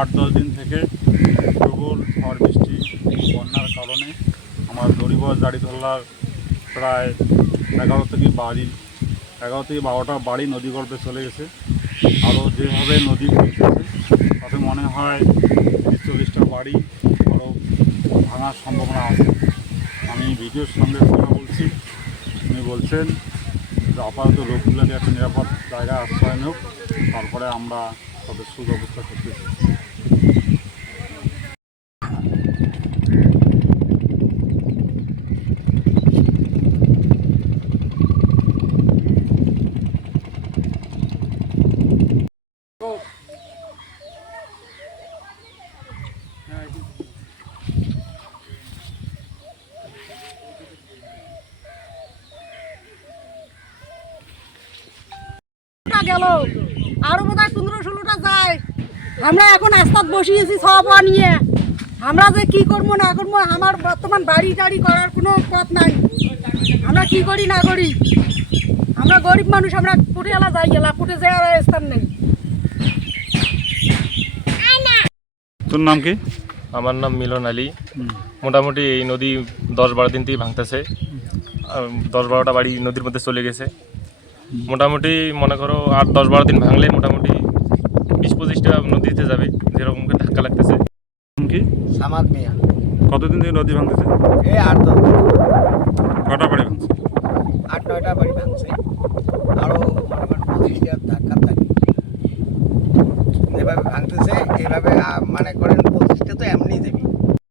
8-10 দিন থেকে প্রবল ঝড় বৃষ্টি বন্যার কারণে আমার দড়িবর দাড়িতলার প্রায় 11 থেকে 12টা বাড়ি নদীগর্ভে চলে গেছে। আরও যেভাবে নদী বইতেছে তাতে মনে হয় 30-40টা বাড়ি আরও ভাঙার সম্ভাবনা আছে। আমি ভিডিওর সঙ্গে কথা বলছি, উনি বলছেন যে আপাতত লোকগুলোকে একটা নিরাপদ জায়গায় আশ্রয় হোক, তারপরে আমরা তাদের সুব্যবস্থা করতেছি। গেল আরো বোধহয় 15-16টা যায়। আমরা এখন আস্তাদ বসিয়েছি সব নিয়ে, আমরা যে কি করবো না করবো, আমার বর্তমান বাড়ি টাড়ি করার কোনো পথ নাই। আমরা কি করি না করি, আমরা গরিব মানুষ, আমরা ফুটে এলা যাই গেলা, ফুটে যাওয়ার স্থান নেই। তোর নাম কি? আমার নাম মিলন আলী। মোটামুটি এই নদী 10-12 দিন থেকে ভাঙতেছে, 10-12টা বাড়ি নদীর মধ্যে চলে গেছে। মোটামুটি মনে করো 8-10-12 দিন ভাঙলে মোটামুটি 20-25টা নদীতে যাবে, যেরকম ধাক্কা লাগতেছে। কি সামাদ মিয়া, কতদিন থেকে নদী ভাঙতেছে? এই 8-10 কটা বাড়ি ভাঙছে? 8-9টা বাড়ি ভাঙছে, আরও মনে করেন 25টা ধাক্কা থাকে। যেভাবে ভাঙতেছে এইভাবে মনে করেন 25টা তো এমনি দেবি।